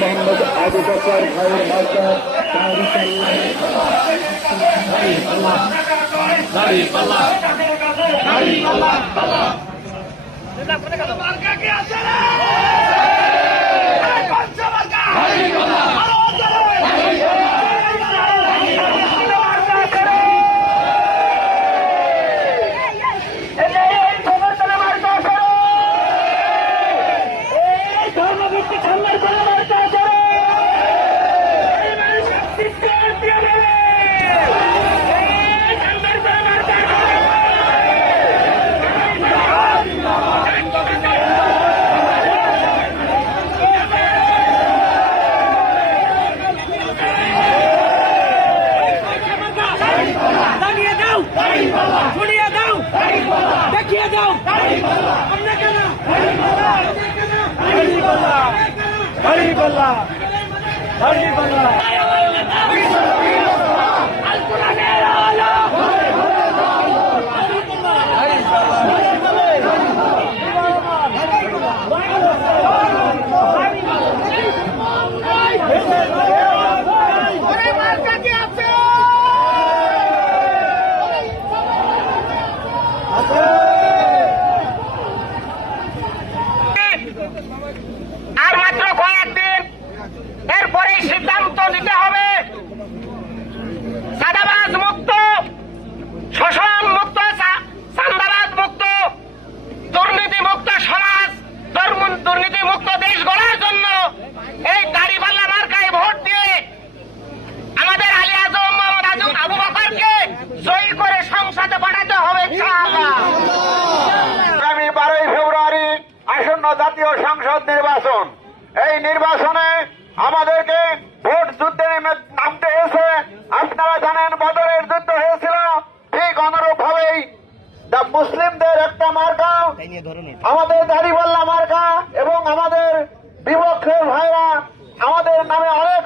মোহাম্মদ আবু বকর ভাইয়ের মার্কা শুনিয়ে দাও, দেখিয়ে দাও, আমরা কেন আর মাত্র কয়েকদিন এরপরে সিদ্ধান্ত নিতে হবে চাঁদাবাজ মুক্ত, শোষণ মুক্ত, চাঁদাবাজ মুক্ত, দুর্নীতি মুক্ত সমাজ, দুর্নীতি মুক্ত দেশ গড়ার জন্য এই দাড়িপাল্লা মার্কায় ভোট দিয়ে আমাদের আলী আজম মোহাম্মদ আবু বকরকে জয়ী করে সংসদে পাঠাতে হবে। আগামী 12ই ফেব্রুয়ারি আসন্ন জাতীয় সংসদ নির্বাচন। এই নির্বাচনে আমাদেরকে ভোট যুদ্ধে নামতে হয়েছে। আপনারা জানেন বদরের যুদ্ধ হয়েছিল, ঠিক অনুরূপ ভাবেই মুসলিমদের একটা মার্কা আমাদের দাড়িপাল্লা মার্কা এবং আমাদের বিপক্ষের ভাইরা আমাদের নামে অনেক